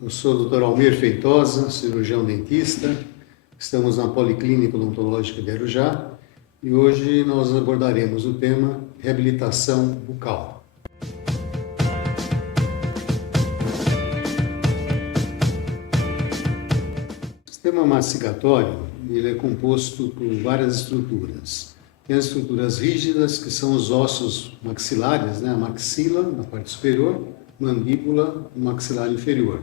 Eu sou o Dr. Almir Feitosa, cirurgião dentista. Estamos na Policlínica Odontológica de Arujá e hoje nós abordaremos o tema reabilitação bucal. O sistema mastigatório ele é composto por várias estruturas. Tem as estruturas rígidas, que são os ossos maxilares, a maxila na parte superior, mandíbula e maxilar inferior.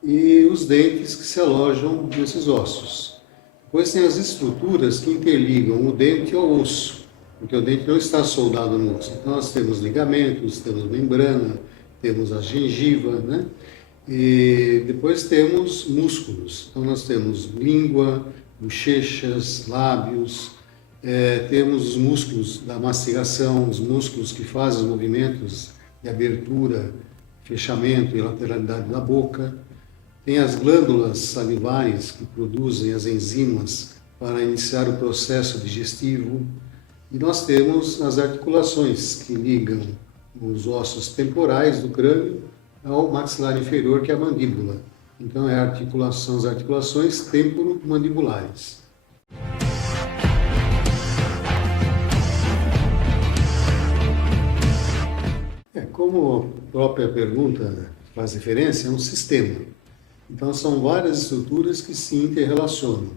E os dentes que se alojam nesses ossos. Depois tem as estruturas que interligam o dente ao osso, porque o dente não está soldado no osso. Então nós temos ligamentos, temos membrana, temos a gengiva, E depois temos músculos. Então nós temos língua, bochechas, lábios, temos os músculos da mastigação, os músculos que fazem os movimentos de abertura, fechamento e lateralidade da boca. Tem as glândulas salivares que produzem as enzimas para iniciar o processo digestivo. E nós temos as articulações que ligam os ossos temporais do crânio ao maxilar inferior, que é a mandíbula. Então são as articulações temporomandibulares. Como a própria pergunta faz referência, é um sistema. Então, são várias estruturas que se interrelacionam.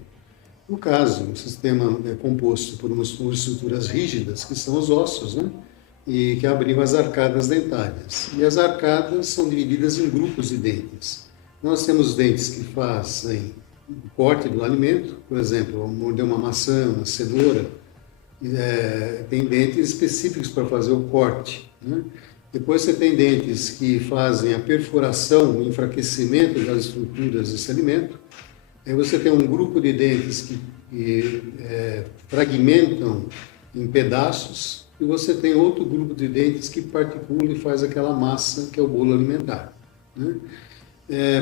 No caso, o sistema é composto por estruturas rígidas, que são os ossos, e que abrigam as arcadas dentárias. E as arcadas são divididas em grupos de dentes. Nós temos dentes que fazem o corte do alimento, por exemplo, morder uma maçã, uma cenoura, tem dentes específicos para fazer o corte, Depois você tem dentes que fazem a perfuração, o enfraquecimento das estruturas desse alimento. Aí você tem um grupo de dentes que fragmentam em pedaços. E você tem outro grupo de dentes que particula e faz aquela massa que é o bolo alimentar.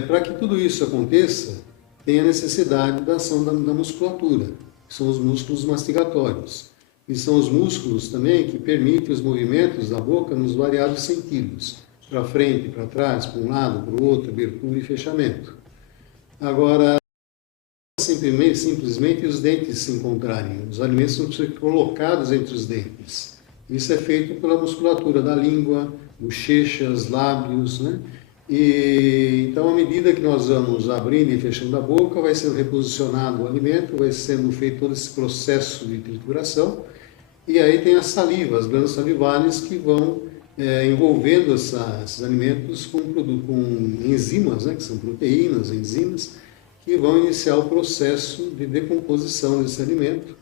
Para que tudo isso aconteça, tem a necessidade da ação da musculatura, que são os músculos mastigatórios. E são os músculos também que permitem os movimentos da boca nos variados sentidos, para frente, para trás, para um lado, para o outro, abertura e fechamento. Agora, simplesmente os dentes se encontrarem, os alimentos são colocados entre os dentes. Isso é feito pela musculatura da língua, bochechas, lábios, então, à medida que nós vamos abrindo e fechando a boca, vai sendo reposicionado o alimento, vai sendo feito todo esse processo de trituração. E aí tem a saliva, as glândulas salivares que vão envolvendo esses alimentos com enzimas, que são proteínas, enzimas, que vão iniciar o processo de decomposição desse alimento,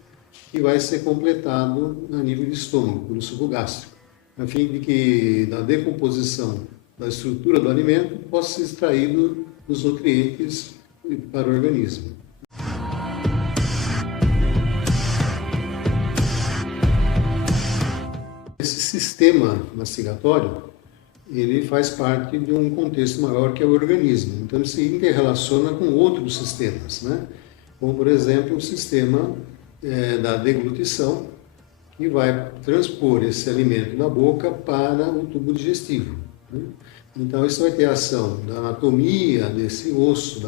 que vai ser completado a nível de estômago, pelo suco gástrico, a fim de que da decomposição da estrutura do alimento possa ser extraído os nutrientes para o organismo. Esse sistema mastigatório, ele faz parte de um contexto maior que é o organismo. Então, ele se interrelaciona com outros sistemas, como, por exemplo, o sistema da deglutição, que vai transpor esse alimento da boca para o tubo digestivo. Então, isso vai ter ação da anatomia desse osso,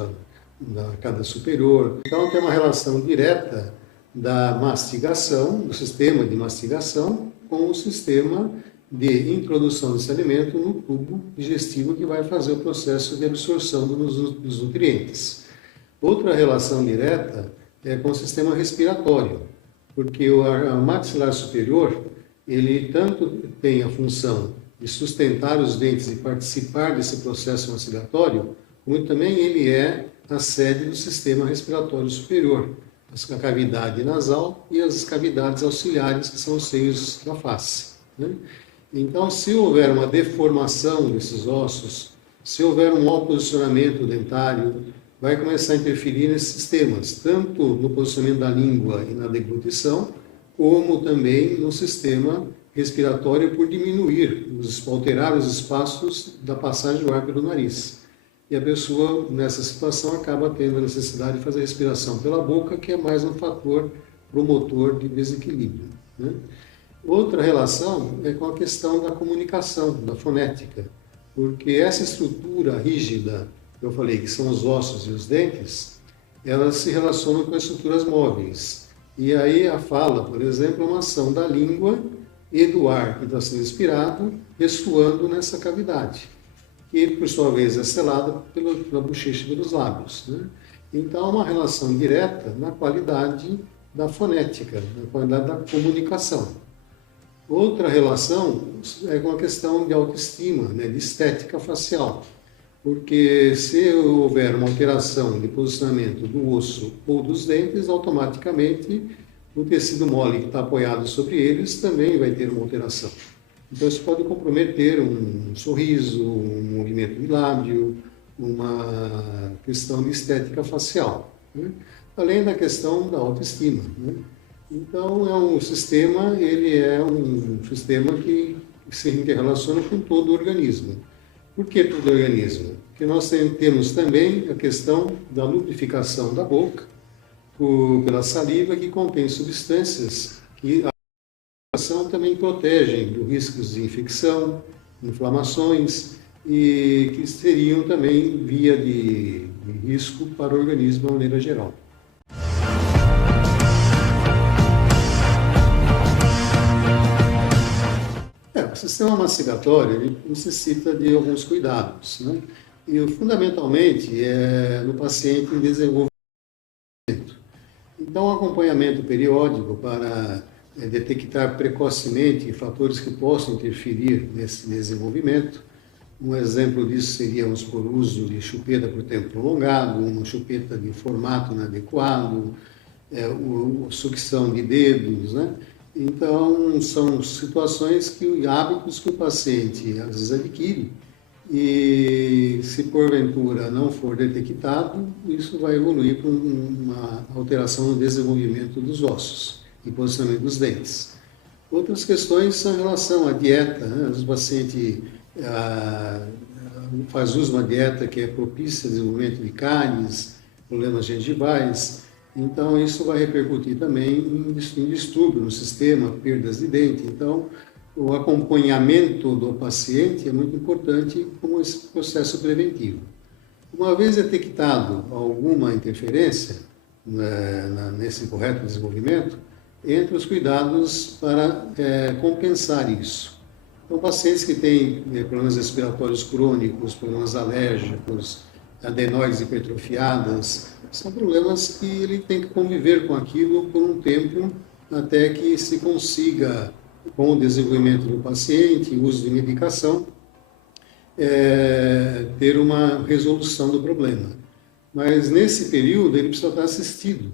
da arcada superior. Então, tem uma relação direta da mastigação, do sistema de mastigação, com o sistema de introdução desse alimento no tubo digestivo, que vai fazer o processo de absorção dos nutrientes. Outra relação direta é com o sistema respiratório, porque o maxilar superior, ele tanto tem a função de sustentar os dentes e participar desse processo mastigatório, como também ele é a sede do sistema respiratório superior, a cavidade nasal e as cavidades auxiliares, que são os seios da face. Então, se houver uma deformação desses ossos, se houver um mau posicionamento dentário, vai começar a interferir nesses sistemas, tanto no posicionamento da língua e na deglutição, como também no sistema respiratório por alterar os espaços da passagem do ar pelo nariz. E a pessoa, nessa situação, acaba tendo a necessidade de fazer respiração pela boca, que é mais um fator promotor de desequilíbrio. Outra relação é com a questão da comunicação, da fonética, porque essa estrutura rígida eu falei que são os ossos e os dentes, elas se relacionam com estruturas móveis. E aí a fala, por exemplo, é uma ação da língua e do ar que está sendo expirado, ressoando nessa cavidade, que por sua vez é selada pela bochecha e pelos lábios, né? Então há uma relação direta na qualidade da fonética, na qualidade da comunicação. Outra relação é com a questão de autoestima, né, de estética facial. Porque se houver uma alteração de posicionamento do osso ou dos dentes, automaticamente o tecido mole que está apoiado sobre eles também vai ter uma alteração. Então isso pode comprometer um sorriso, um movimento de lábio, uma questão de estética facial, né? Além da questão da autoestima, né? Então ele é um sistema que se interrelaciona com todo o organismo. Por que todo o organismo? Porque nós temos também a questão da lubrificação da boca pela saliva, que contém substâncias que a alimentação também protegem do riscos de infecção, inflamações e que seriam também via de risco para o organismo de maneira geral. O sistema mastigatório ele necessita de alguns cuidados, né? E fundamentalmente é no paciente em desenvolvimento. Então, acompanhamento periódico para detectar precocemente fatores que possam interferir nesse desenvolvimento. Um exemplo disso seria por uso de chupeta por tempo prolongado, uma chupeta de formato inadequado, sucção de dedos, né? Então, são situações hábitos que o paciente às vezes adquire e se porventura não for detectado, isso vai evoluir para uma alteração no desenvolvimento dos ossos e posicionamento dos dentes. Outras questões são em relação à dieta, né? O paciente faz uso de uma dieta que é propícia ao desenvolvimento de cáries, problemas gengivais. Então, isso vai repercutir também em distúrbio no sistema, perdas de dente. Então, o acompanhamento do paciente é muito importante como esse processo preventivo. Uma vez detectado alguma interferência nesse correto desenvolvimento, entra os cuidados para compensar isso. Então, pacientes que têm problemas respiratórios crônicos, problemas alérgicos, adenoides hipertrofiadas, são problemas que ele tem que conviver com aquilo por um tempo até que se consiga, com o desenvolvimento do paciente, o uso de medicação, ter uma resolução do problema. Mas nesse período ele precisa estar assistido,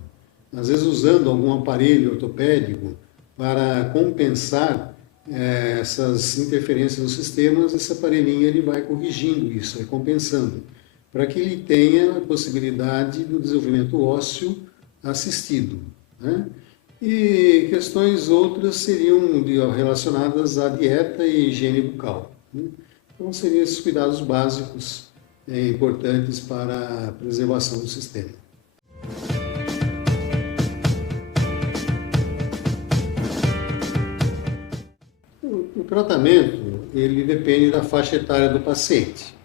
às vezes usando algum aparelho ortopédico para compensar essas interferências nos sistemas. Esse aparelhinho ele vai corrigindo isso, vai compensando, para que ele tenha a possibilidade do desenvolvimento ósseo assistido, né? E questões outras seriam relacionadas à dieta e higiene bucal, né? Então, seriam esses cuidados básicos importantes para a preservação do sistema. O tratamento, ele depende da faixa etária do paciente.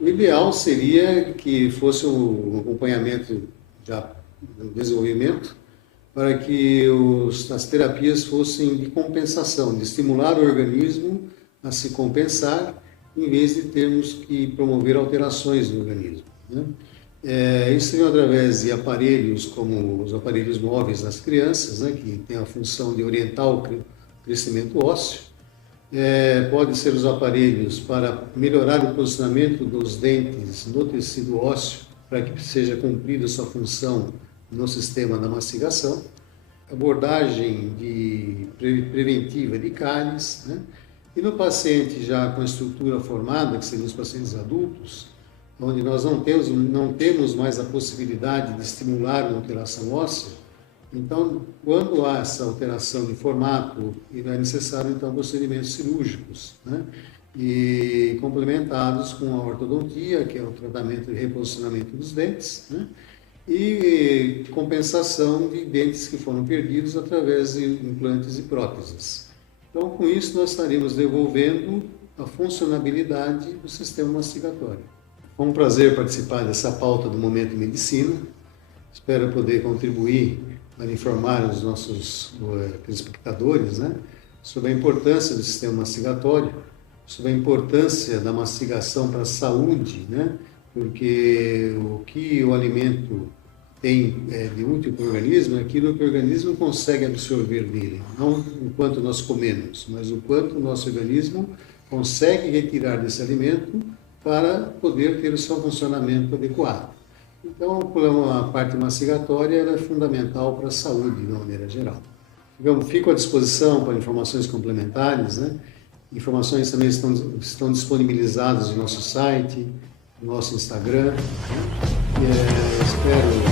O ideal seria que fosse um acompanhamento já no desenvolvimento, para que as terapias fossem de compensação, de estimular o organismo a se compensar, em vez de termos que promover alterações no organismo, né? Isso seria através de aparelhos como os aparelhos móveis das crianças, né, que tem a função de orientar o crescimento ósseo. Pode ser os aparelhos para melhorar o posicionamento dos dentes no tecido ósseo, para que seja cumprida sua função no sistema da mastigação. Abordagem preventiva de cáries, né? E no paciente já com estrutura formada, que seriam os pacientes adultos, onde nós não temos mais a possibilidade de estimular uma alteração óssea, então, quando há essa alteração de formato, é necessário, então, procedimentos cirúrgicos, né? E complementados com a ortodontia, que é o tratamento de reposicionamento dos dentes, né? E compensação de dentes que foram perdidos através de implantes e próteses. Então, com isso, nós estaríamos devolvendo a funcionabilidade do sistema mastigatório. Foi um prazer participar dessa pauta do Momento Medicina. Espero poder contribuir para informar os nossos telespectadores, né, sobre a importância do sistema mastigatório, sobre a importância da mastigação para a saúde, né, porque o que o alimento tem de útil para o organismo é aquilo que o organismo consegue absorver dele, não o quanto nós comemos, mas o quanto o nosso organismo consegue retirar desse alimento para poder ter o seu funcionamento adequado. Então, a parte mastigatória ela é fundamental para a saúde, de uma maneira geral. Fico à disposição para informações complementares, né? Informações também estão disponibilizadas no nosso site, no nosso Instagram. Espero